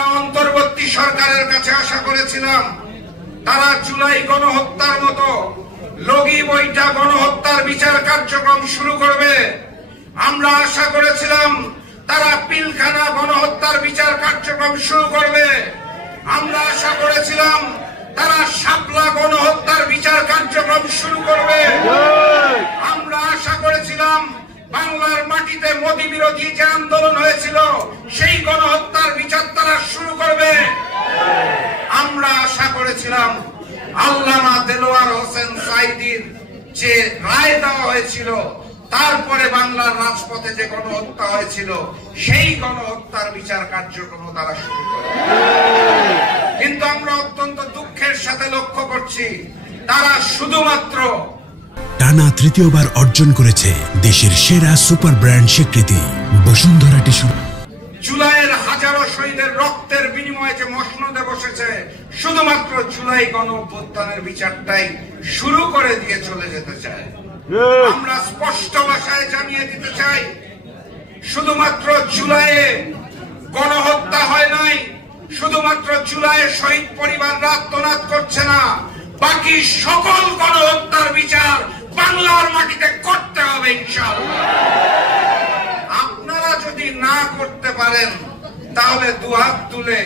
আমরা অন্তর্বর্তী সরকারের কাছে আশা করেছিলাম তারা জুলাই গণহত্যার মতো লগি বইটা গণহত্যার বিচার কার্যক্রম শুরু করবে। আমরা আশা করেছিলাম তারা পিলখানা গণহত্যার বিচার কার্যক্রম শুরু করবে। আমরা আশা করেছিলাম তারা শাপলা গণহত্যার বিচার কার্যক্রম শুরু করবে। আমরা আশা করেছিলাম বাংলার মাটিতে মোদী বিরোধী যে আন্দোলন হয়েছিল সেই গণহত্যার বিচার তারা শুরু করবে। আমরা আশা করেছিলাম আল্লামা দেলোয়ার হোসেন সাঈদীর যে রায় দেওয়া হয়েছিল তারপরে বাংলার রাজপথে যে গণহত্যা হয়েছিল সেই গণহত্যার বিচার কার্যক্রম তারা শুরু করবে। কিন্তু আমরা অত্যন্ত দুঃখের সাথে লক্ষ্য করছি তারা শুধুমাত্র টানা তৃতীয়বার অর্জন করেছে দেশের সেরা সুপার ব্র্যান্ড স্বীকৃতি বসুন্ধরা টিস্যু। জুলাইয়ের হাজারো শহীদের রক্তের বিনিময়ে যে মসনদে বসেছে শুধুমাত্র জুলাই গণঅভ্যুত্থানের বিচারটাই শুরু করে দিয়ে চলে যেতে চায়। আমরা স্পষ্ট ভাষায় জানিয়ে দিতে চাই শুধুমাত্র জুলাইয়ে গণহত্যা হয় নাই, শুধুমাত্র জুলাইয়ে শহীদ পরিবাররা আত্মনাদ করছে না, বাকি সকল গণহত্যার বিচার বাংলার মাটিতে করতে হবে ইনশাআল্লাহ। আপনারা যদি না করতে পারেন তাহলে দুহাত তুলে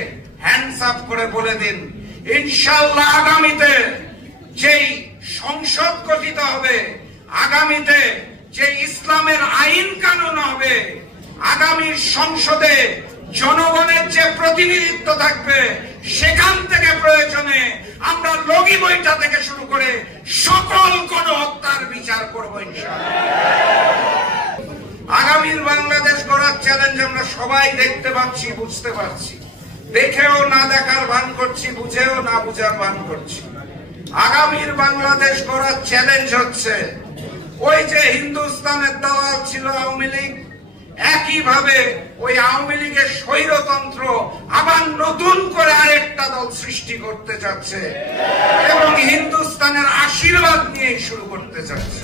হ্যান্ডস আপ করে বলে দিন ইনশাআল্লাহ আগামীতে যেই সংসদ গঠিত হবে, আগামীতে যে ইসলামের আইন কানুন হবে, আগামী সংসদে জনগণের যে প্রতিনিধিত্ব থাকবে সেখান থেকে প্রয়োজনে আমরা লগি বইটা থেকে শুরু করে সকল গণহত্যার বিচার করবো ইনশাআল্লাহ। আগামীর বাংলাদেশ গড়ার চ্যালেঞ্জ আমরা সবাই দেখতে পাচ্ছি, বুঝতে পারছি, দেখেও না দেখার ভান করছি, বুঝেও না বুঝার ভান করছি। আগামীর বাংলাদেশ গড়ার চ্যালেঞ্জ হচ্ছে ওই যে হিন্দুস্তানের দালাল ছিল আওয়ামী লীগ, একইভাবে ওই আওয়ামী লীগের স্বৈরতন্ত্র আবার নতুন করে আরেকটা দল সৃষ্টি করতে চাচ্ছে এবং হিন্দুস্তানের আশীর্বাদ নিয়ে শুরু করতে চাচ্ছে।